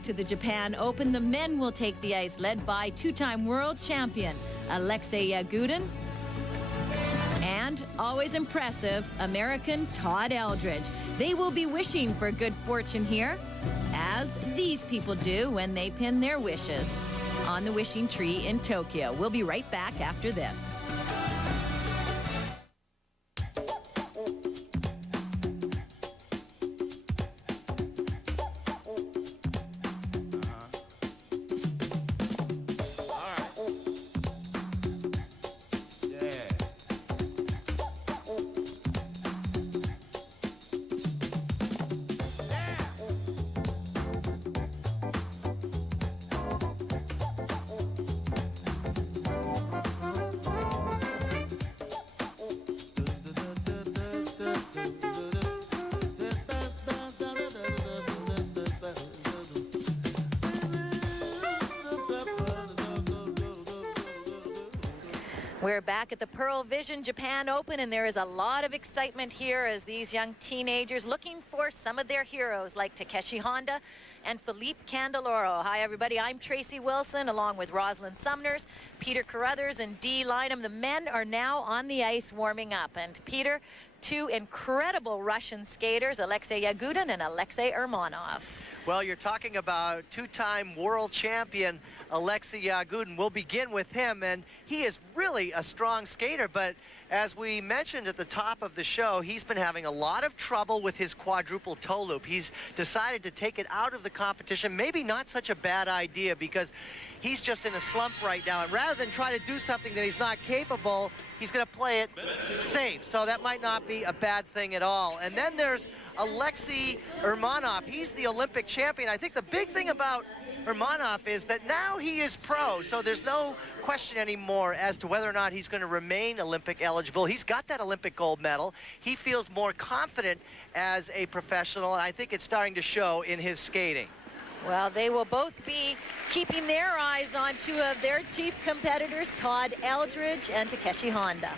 back to the Japan Open. The men will take the ice, led by two-time world champion Alexei Yagudin and, always impressive, American Todd Eldridge. They will be wishing for good fortune here, as these people do when they pin their wishes on the wishing tree in Tokyo. We'll be right back after this. We're back at the Pearl Vision Japan Open, and there is a lot of excitement here as these young teenagers looking for some of their heroes like Takeshi Honda and Philippe Candeloro. Hi, everybody. I'm Tracy Wilson, along with Rosalind Sumners, Peter Carruthers, and Dee Lynham. The men are now on the ice warming up. And Peter, two incredible Russian skaters, Alexei Yagudin and Alexei Urmanov. Well, you're talking about two-time world champion Alexei Yagudin. We'll begin with him, and he is really a strong skater, but as we mentioned at the top of the show, he's been having a lot of trouble with his quadruple toe loop. He's decided to take it out of the competition. Maybe not such a bad idea, because he's just in a slump right now, and rather than try to do something that he's not capable, he's going to play it safe. So that might not be a bad thing at all. And then there's Alexei Urmanov. He's the Olympic champion. I think the big thing about Urmanov is that now he is pro, so there's no question anymore as to whether or not he's going to remain Olympic eligible. He's got that Olympic gold medal. He feels more confident as a professional, and I think it's starting to show in his skating. Well, they will both be keeping their eyes on two of their chief competitors, Todd Eldridge and Takeshi Honda.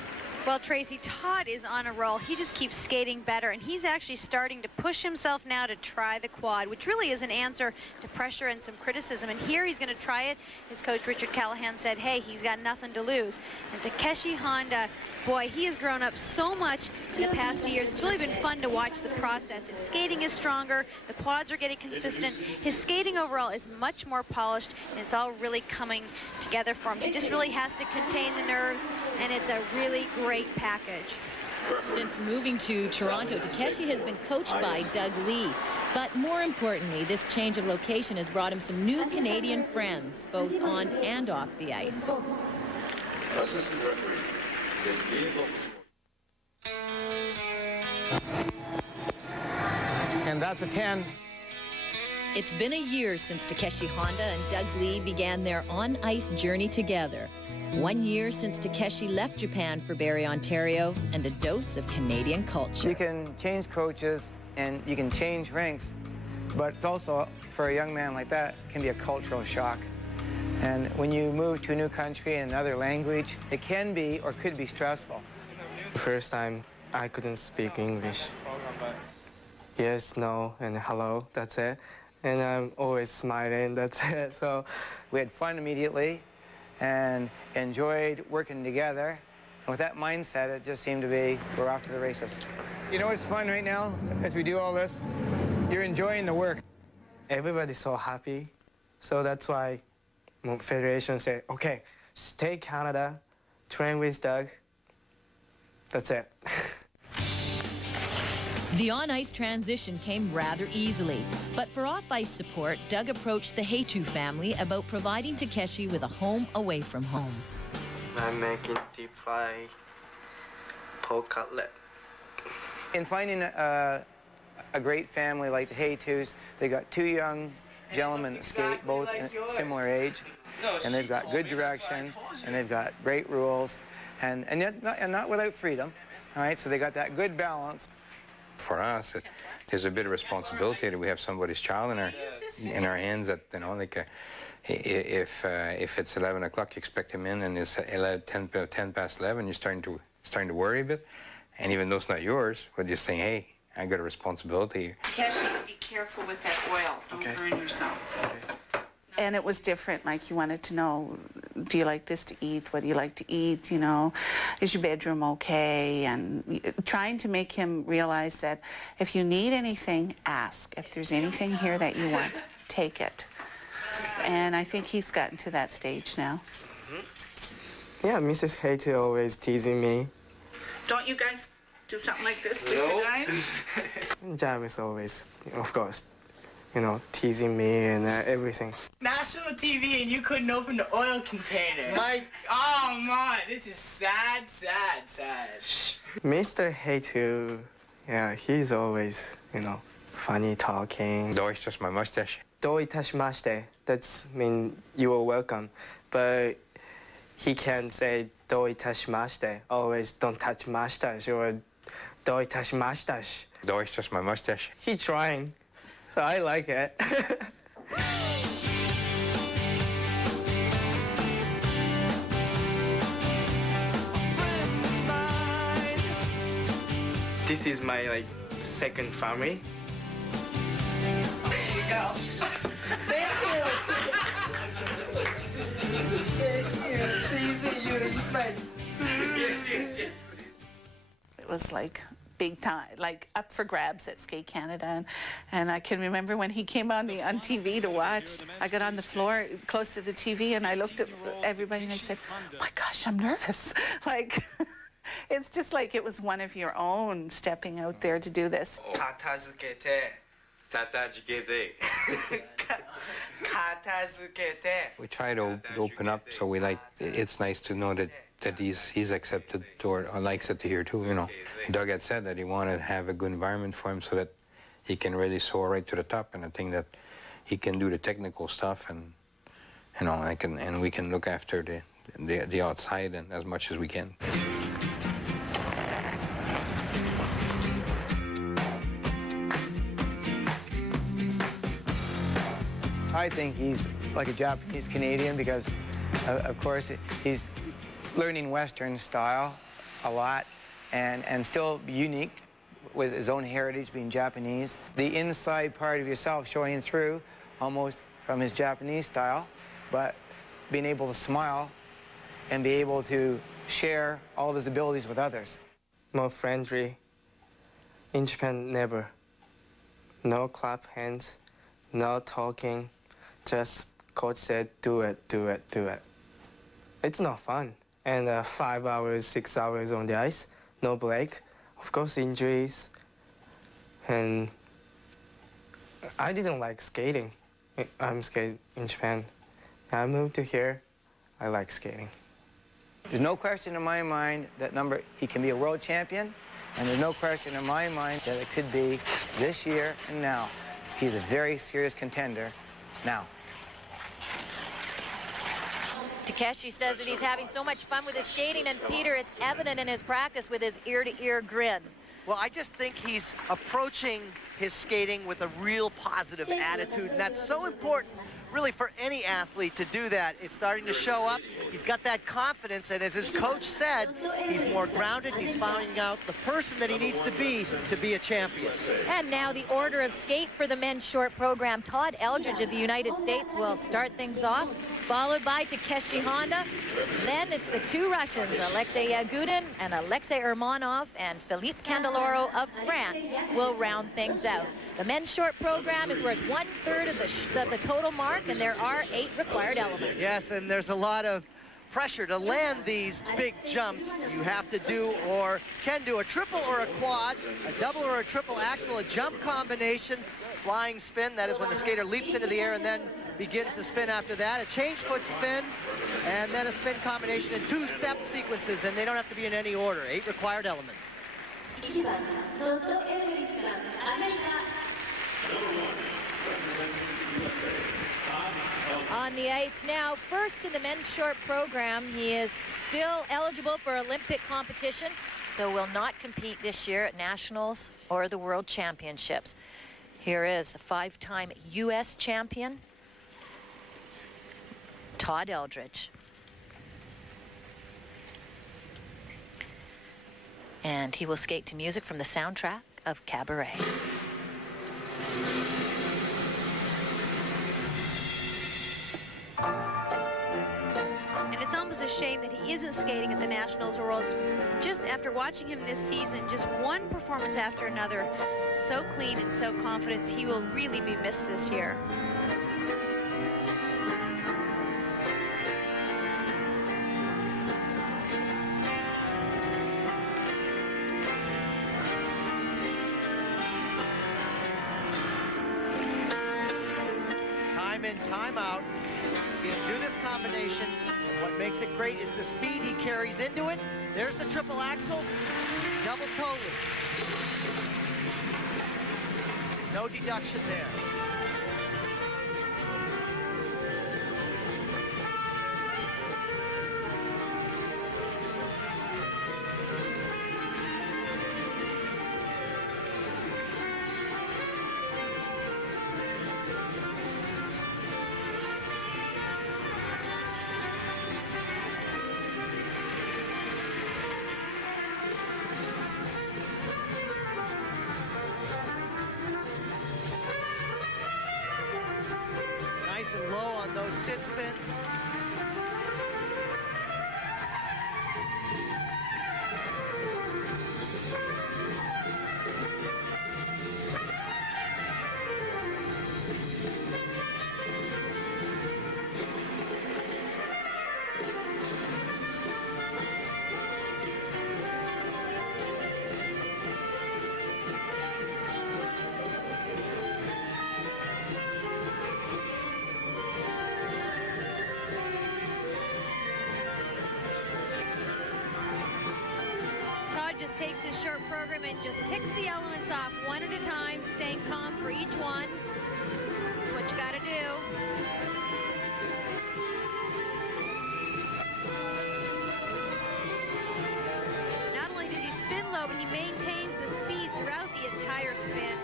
Well, Tracy, Todd is on a roll. He just keeps skating better, and he's actually starting to push himself now to try the quad, which really is an answer to pressure and some criticism. And here he's going to try it. His coach, Richard Callahan, said, hey, he's got nothing to lose. And Takeshi Honda, boy, he has grown up so much in the past 2 years. It's really been fun to watch the process. His skating is stronger. The quads are getting consistent. His skating overall is much more polished, and it's all really coming together for him. He just really has to contain the nerves, and it's a really great package. Since moving to Toronto, Takeshi has been coached by Doug Lee. But more importantly, this change of location has brought him some new Canadian friends, both on and off the ice. Assistant referee is Neil. And that's a 10. It's been a year since Takeshi Honda and Doug Lee began their on-ice journey together. 1 year since Takeshi left Japan for Barrie, Ontario, and a dose of Canadian culture. You can change coaches and you can change rinks, but it's also, for a young man like that, can be a cultural shock. And when you move to a new country and another language, it can be or could be stressful. The first time, I couldn't speak English. Yes, no, and hello, that's it. And I'm always smiling, that's it. So we had fun immediately and enjoyed working together. And with that mindset, it just seemed to be, we're off to the races. You know what's fun right now, as we do all this? You're enjoying the work. everybody's so happy. So that's why Federation said, okay, stay Canada, train with Doug. That's it. The on-ice transition came rather easily, but for off-ice support, Doug approached the Heitu family about providing Takeshi with a home away from home. I'm making deep fry pork cutlet. In finding a great family like the Heitus, they got two young gentlemen that skate, both in similar age, and they've got good direction, and they've got great rules, and yet not without freedom. All right, so they got that good balance. For us, there's a bit of responsibility that we have somebody's child in our hands. That, you know, like if it's 11 o'clock, you expect him in, and it's 10 past 11, you're starting to worry a bit. And even though it's not yours, but you're saying, hey, I got a responsibility here. Takeshi, be careful with that oil. Don't burn yourself. Okay. And it was different. Like, you wanted to know, do you like this to eat? What do you like to eat? You know, is your bedroom okay? And trying to make him realize that if you need anything, ask. If there's anything here that you want, take it. And I think he's gotten to that stage now. Yeah, Mrs. Hater always teasing me. Don't you guys do something like this with your guys? Jab is always, of course, you know, teasing me and everything. National TV and you couldn't open the oil container. Like, oh my, this is sad, sad, sad. Mr. Hater, yeah, he's always, you know, funny talking. Do itashimashite my mustache. Do itashimashite. That's mean you are welcome. But he can say do itashimashite. Always don't touch mustache or do itashimashite. Do itashimashite my mustache. He trying. So I like it. This is my like second family. There you go. Thank you. Thank you. It was like big time, like up for grabs at Skate Canada. And I can remember when he came on TV to watch, I got on the floor close to the TV and I looked at everybody and I said, oh my gosh, I'm nervous. Like, it's just like it was one of your own stepping out there to do this. We try to open up, so we like. It's nice to know that he's accepted or likes it here too. You know, Doug had said that he wanted to have a good environment for him so that he can really soar right to the top, and I think that he can do the technical stuff, and you know, and we can look after the outside and as much as we can. I think he's like a Japanese Canadian because, of course, he's learning Western style a lot and still unique with his own heritage being Japanese. The inside part of yourself showing through almost from his Japanese style, but being able to smile and be able to share all of his abilities with others. More friendly. In Japan, never. No clap hands, no talking. Just coach said, do it, do it, do it. It's not fun. And 5 hours, 6 hours on the ice, no break. Of course, injuries. And I didn't like skating. I'm skating in Japan. I moved to here. I like skating. There's no question in my mind that he can be a world champion, and there's no question in my mind that it could be this year and now. He's a very serious contender now. Takeshi says that he's having so much fun with his skating, and Peter, it's evident in his practice with his ear-to-ear grin. Well, I just think he's approaching his skating with a real positive attitude, and that's so important, really, for any athlete to do that. It's starting to show up. He's got that confidence, and as his coach said, he's more grounded. He's finding out the person that he needs to be a champion. And now the order of skate for the men's short program. Todd Eldridge of the United States will start things off, followed by Takeshi Honda. Then it's the two Russians, Alexei Yagudin and Alexei Urmanov, and Philippe Candeloro of France will round things out. The men's short program is worth 1/3 of the total mark, and there are 8 required elements. Yes, and there's a lot of pressure to land these big jumps. You have to do or can do a triple or a quad, a double or a triple axel, a jump combination, flying spin. That is when the skater leaps into the air and then begins the spin after that. A change foot spin, and then a spin combination in 2-step sequences, and they don't have to be in any order. 8 required elements. On the ice now, first in the men's short program. He is still eligible for Olympic competition, though will not compete this year at Nationals or the World Championships. Here is a 5-time U.S. champion, Todd Eldridge. And he will skate to music from the soundtrack of Cabaret. a shame that he isn't skating at the Nationals or Worlds. Just after watching him this season, just one performance after another, so clean and so confident, he will really be missed this year. Time in, time out. See him do this combination. What makes it great is the speed he carries into it. There's the triple axel, double toe loop. No deduction there. Low on those sit spins. Just takes this short program and just ticks the elements off one at a time, staying calm for each one. That's what you got to do. Not only does he spin low, but he maintains the speed throughout the entire spin.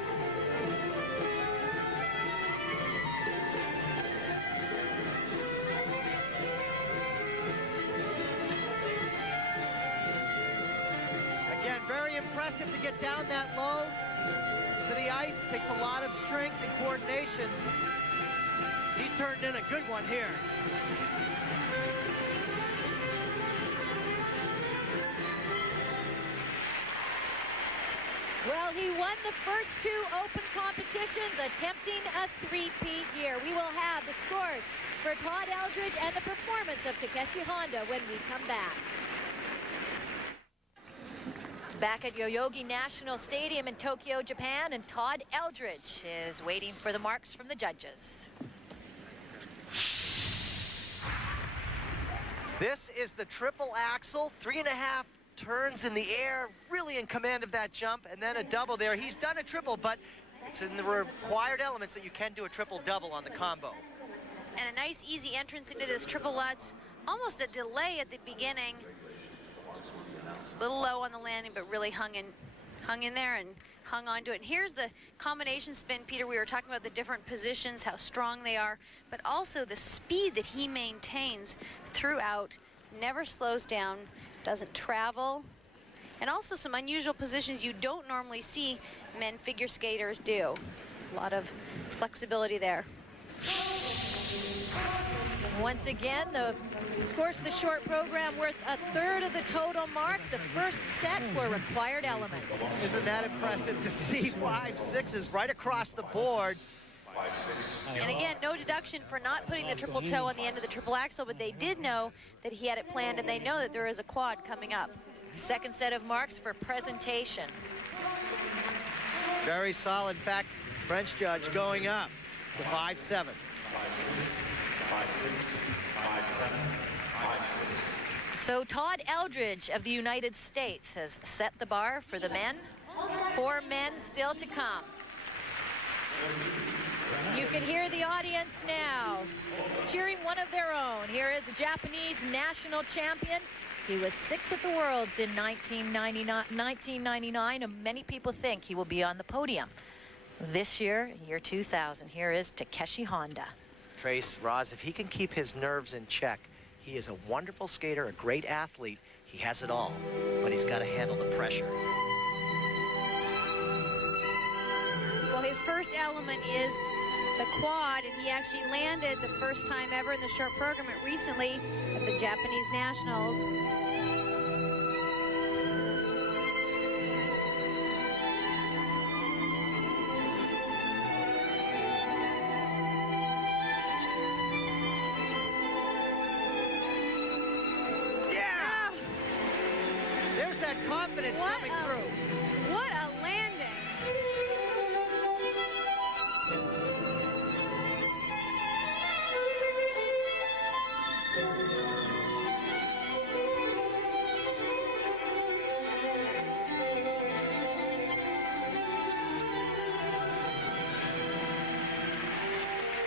Very impressive to get down that low to the ice. Takes a lot of strength and coordination. He's turned in a good one here. Well, he won the first two open competitions, attempting a three-peat here. We will have the scores for Todd Eldredge and the performance of Takeshi Honda when we come back. Back at Yoyogi National Stadium in Tokyo, Japan, and Todd Eldredge is waiting for the marks from the judges. This is the triple axel, 3.5 turns in the air, really in command of that jump, and then a double there. He's done a triple, but it's in the required elements that you can do a triple double on the combo. And a nice easy entrance into this triple Lutz. Almost a delay at the beginning. A little low on the landing, but really hung in there and hung on to it. And here's the combination spin, Peter. We were talking about the different positions, how strong they are, but also the speed that he maintains throughout, never slows down, doesn't travel, and also some unusual positions you don't normally see men figure skaters do. A lot of flexibility there. Once again, the scores for the short program worth a third of the total mark. The first set for required elements. Isn't that impressive to see 5.6s right across the board? And again, no deduction for not putting the triple toe on the end of the triple axel, but they did know that he had it planned, and they know that there is a quad coming up. Second set of marks for presentation. Very solid. In fact, French judge going up to 5.7. 5.6. So Todd Eldredge of the United States has set the bar for the men. 4 men still to come. You can hear the audience now cheering one of their own. Here is the Japanese national champion. He was 6th at the Worlds in 1999, and many people think he will be on the podium this year, year 2000. Here is Takeshi Honda. Trace, Roz, if he can keep his nerves in check, he is a wonderful skater, a great athlete. He has it all, but he's got to handle the pressure. Well, his first element is the quad, and he actually landed the first time ever in the short program recently at the Japanese Nationals. Confidence coming through. What a landing.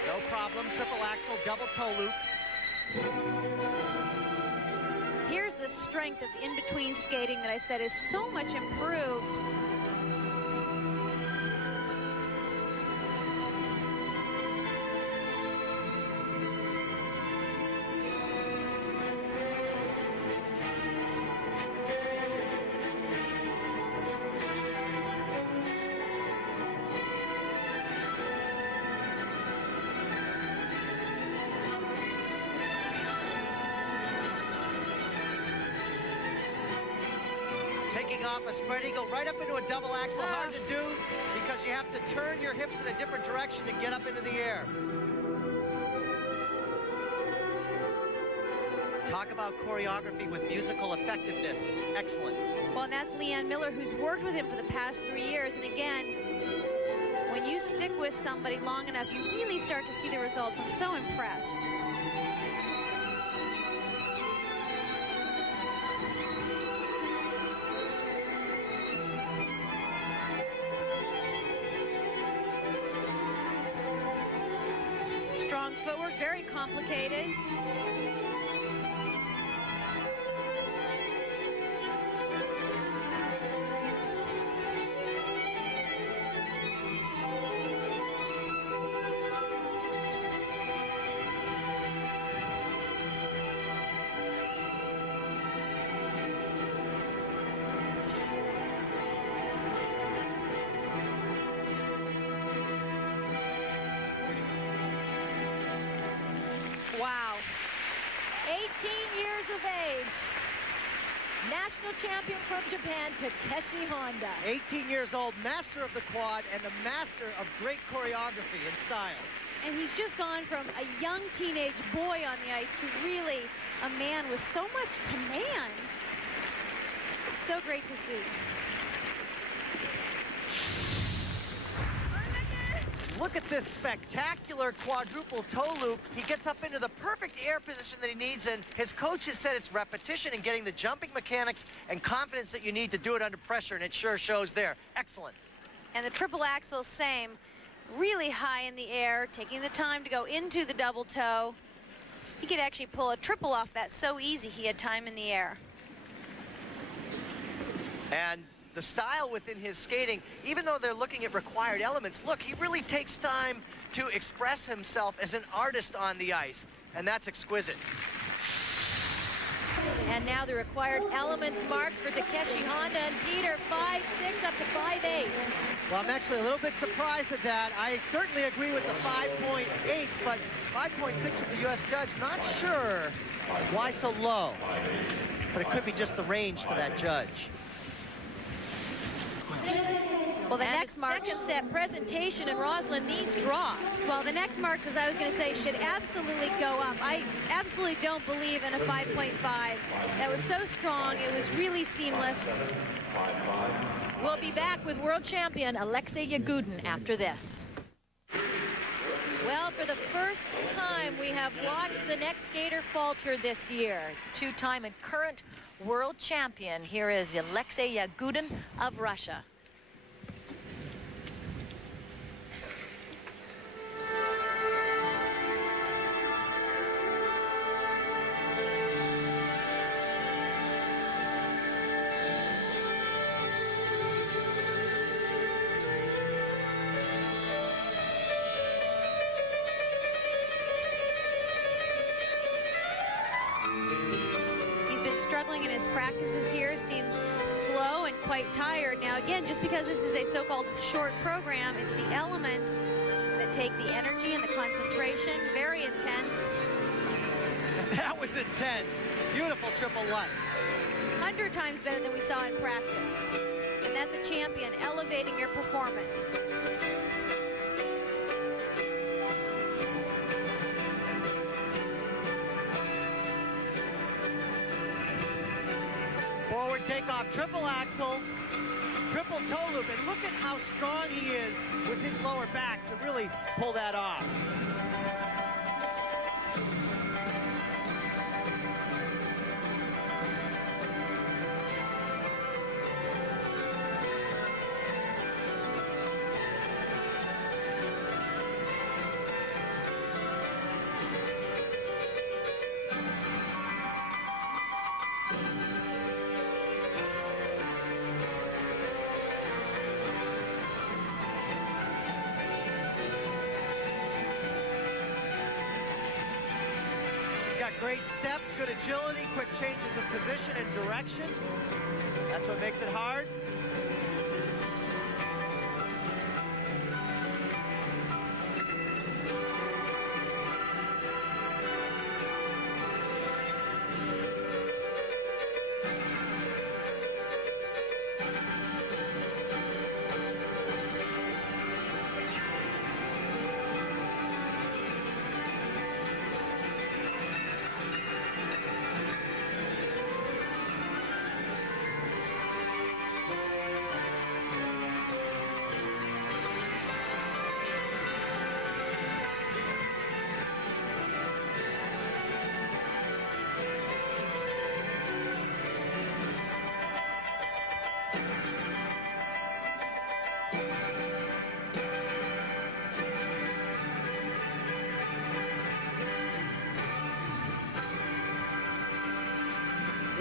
No problem. Triple axel, double toe loop. Here's the strength of the in-between skating that I said is so much improved. Taking off a spread eagle right up into a double axel, hard to do because you have to turn your hips in a different direction to get up into the air. Talk about choreography with musical effectiveness. Excellent. Well, and that's Leanne Miller, who's worked with him for the past 3 years. And again, when you stick with somebody long enough, you really start to see the results. I'm so impressed. Strong footwork, very complicated. Wow. 18 years of age. National champion from Japan, Takeshi Honda. 18 years old, master of the quad, and the master of great choreography and style. And he's just gone from a young teenage boy on the ice to really a man with so much command. It's so great to see. Look at this spectacular quadruple toe loop. He gets up into the perfect air position that he needs, and his coach has said it's repetition and getting the jumping mechanics and confidence that you need to do it under pressure, and it sure shows there. Excellent. And the triple axel, same. Really high in the air, taking the time to go into the double toe. He could actually pull a triple off that so easy. He had time in the air. And the style within his skating, even though they're looking at required elements, look, he really takes time to express himself as an artist on the ice, and that's exquisite. And now the required elements marked for Takeshi Honda and Peter, 5'6" up to 5'8". Well, I'm actually a little bit surprised at that. I certainly agree with the 5.8s, but 5.6 with the U.S. judge, not sure why so low. But it could be just the range for that judge. Well, the and next mark, second set presentation, and Rosalind, these drop. Well, the next marks, as I was going to say, should absolutely go up. I absolutely don't believe in a 5.5. That was so strong. It was really seamless. We'll be back with world champion Alexei Yagudin after this. Well, for the first time, we have watched the next skater falter this year. Two-time and current world champion. Here is Alexei Yagudin of Russia. Struggling in his practices here, seems slow and quite tired. Now again, just because this is a so-called short program, it's the elements that take the energy and the concentration. Very intense. That was intense. Beautiful triple Lutz. 100 times better than we saw in practice. And that's a champion elevating your performance. Forward takeoff, triple axel, triple toe loop, and look at how strong he is with his lower back to really pull that off. Great steps, good agility, quick changes of position and direction. That's what makes it hard.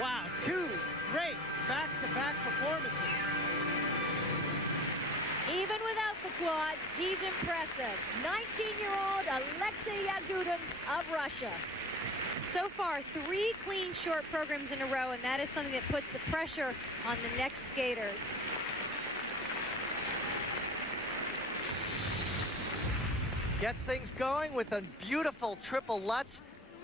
Wow, two great back-to-back performances. Even without the quad, he's impressive. 19-year-old Alexei Yagudin of Russia. So far, 3 clean short programs in a row, and that is something that puts the pressure on the next skaters. Gets things going with a beautiful triple Lutz.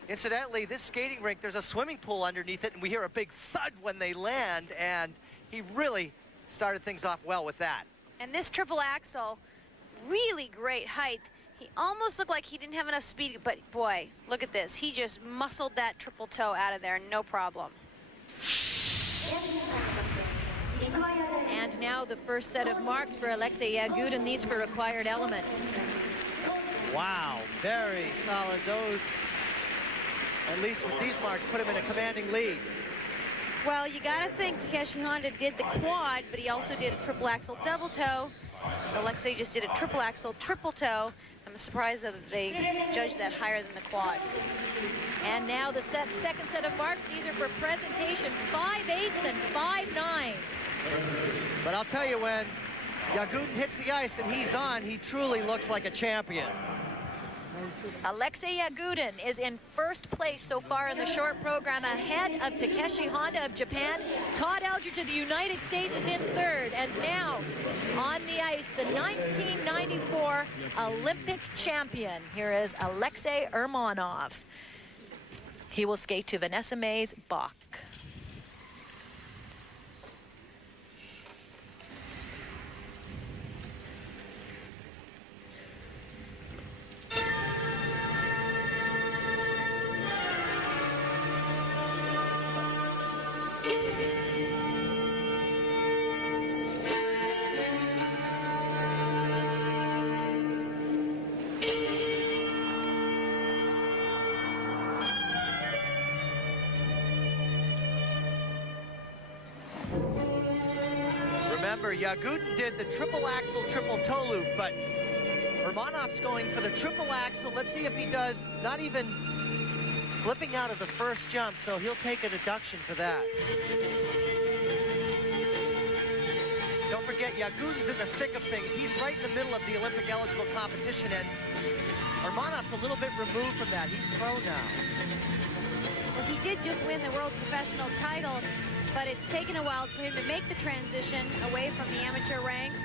Incidentally, this skating rink, there's a swimming pool underneath it, and we hear a big thud when they land, and he really started things off well with that. And this triple axel, really great height. He almost looked like he didn't have enough speed, but boy, look at this. He just muscled that triple toe out of there, no problem. And now the first set of marks for Alexei Yagudin, these for required elements. Wow, very solid. Those, at least with these marks, put him in a commanding lead. Well, you got to think Takeshi Honda did the quad, but he also did a triple axel double toe. Alexei just did a triple axel triple toe. I'm surprised that they judged that higher than the quad. And now the second set of marks. These are for presentation, 5/8s and 5/9s. But I'll tell you, when Yagudin hits the ice and he's on, he truly looks like a champion. Alexei Yagudin is in first place so far in the short program, ahead of Takeshi Honda of Japan. Todd Eldridge of the United States is in third. And now on the ice, the 1994 Olympic champion. Here is Alexei Urmanov. He will skate to Vanessa Mays Bach. Remember, Yagudin did the triple axel, triple toe loop, but Urmanov's going for the triple axel. Let's see if he does, not even flipping out of the first jump, so he'll take a deduction for that. Don't forget, Yagudin's in the thick of things. He's right in the middle of the Olympic eligible competition, and Urmanov's a little bit removed from that. He's pro now. Well, he did just win the world professional title, but it's taken a while for him to make the transition away from the amateur ranks.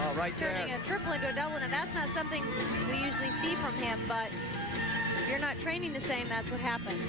Oh, right turning there. a triple into a double, and that's not something we usually see from him, but if you're not training the same, that's what happens.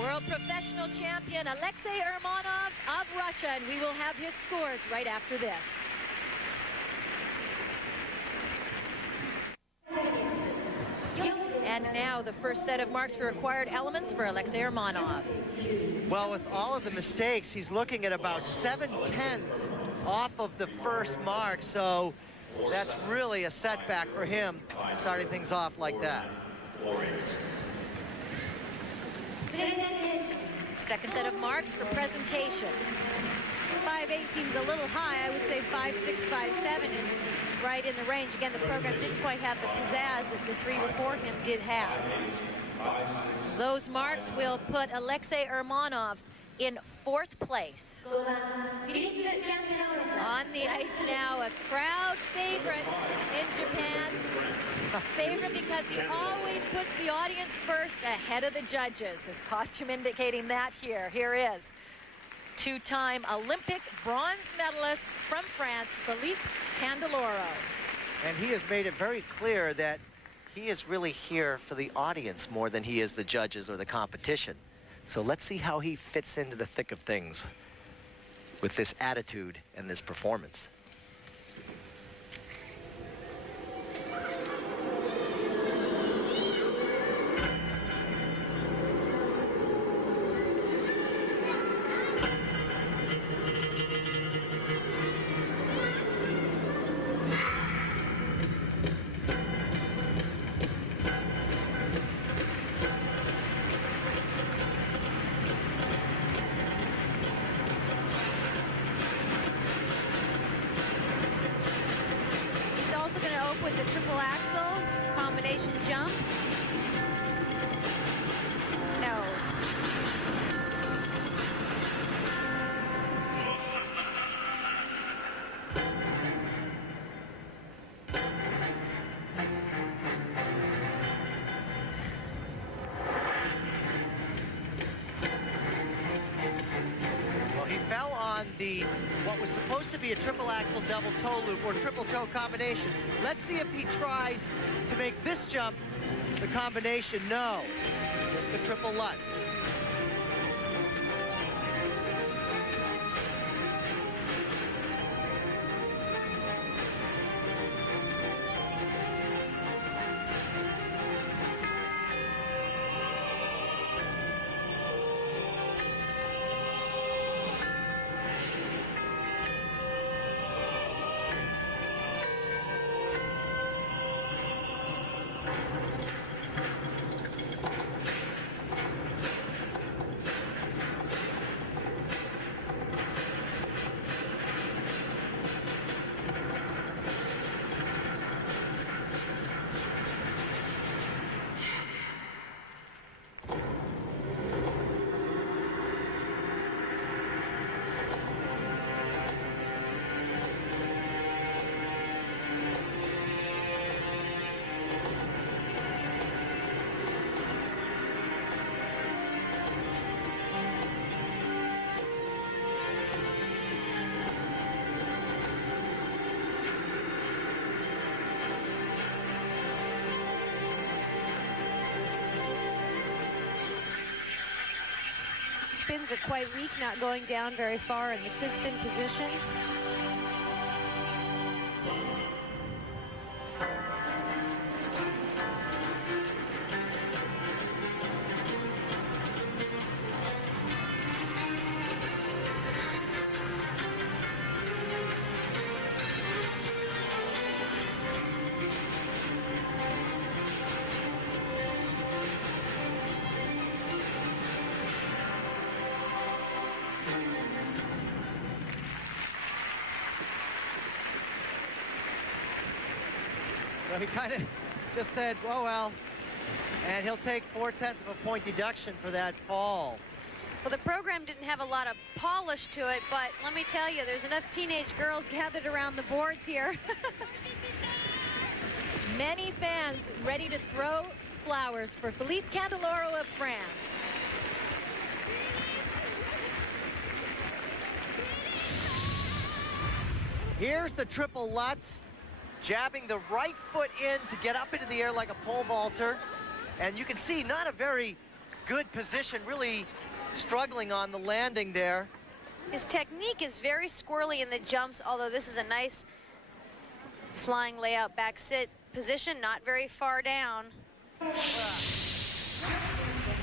World professional champion Alexei Urmanov of Russia, and we will have his scores right after this. And now the first set of marks for required elements for Alexei Urmanov. Well, with all of the mistakes, he's looking at about 7/10 off of the first mark, so that's really a setback for him, starting things off like that. Second set of marks for presentation. 5.8 seems a little high. I would say 5.6, 5.7 is right in the range. Again, the program didn't quite have the pizzazz that the three before him did have. Those marks will put Alexei Urmanov in fourth place. On the ice now, a crowd favorite in Japan. Favorite because he always puts the audience first ahead of the judges. His costume indicating that here. Here is two-time Olympic bronze medalist from France, Philippe Candeloro. And he has made it very clear that he is really here for the audience more than he is the judges or the competition. So let's see how he fits into the thick of things with this attitude and this performance. With the triple axel combination jump. No. Well, he fell on the what was supposed to be a triple axel double toe loop or triple toe combination. Let's see if he tries to make this jump the combination. No, just the triple Lutz. are quite weak, not going down very far in the sit-spin position. So he kind of just said, oh, well, and he'll take 0.4 of a point deduction for that fall. Well, the program didn't have a lot of polish to it, but let me tell you, there's enough teenage girls gathered around the boards here. Many fans ready to throw flowers for Philippe Candeloro of France. Here's the triple Lutz, jabbing the right foot in to get up into the air like a pole vaulter. And you can see not a very good position, really struggling on the landing there. His technique is very squirrely in the jumps, although this is a nice flying layout back sit position, not very far down.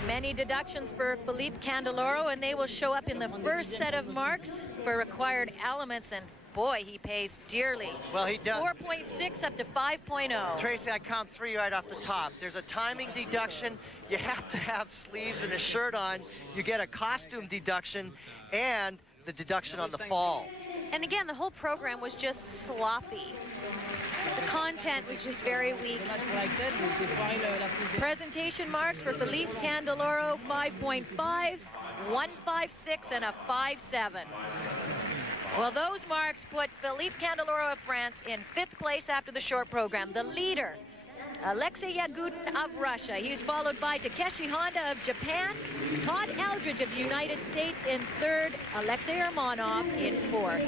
Many deductions for Philippe Candeloro, and they will show up in the first set of marks for required elements, and boy, he pays dearly. Well, he does. 4.6 up to 5.0. Tracy, I count 3 right off the top. There's a timing deduction. You have to have sleeves and a shirt on. You get a costume deduction and the deduction on the fall. And again, the whole program was just sloppy. The content was just very weak. Presentation marks for Philippe Candeloro, 5.5s, 1.56, and a 5.7. Well, those marks put Philippe Candeloro of France in 5th place after the short program. The leader, Alexei Yagudin of Russia. He's followed by Takeshi Honda of Japan, Todd Eldridge of the United States in 3rd, Alexei Urmanov in 4th.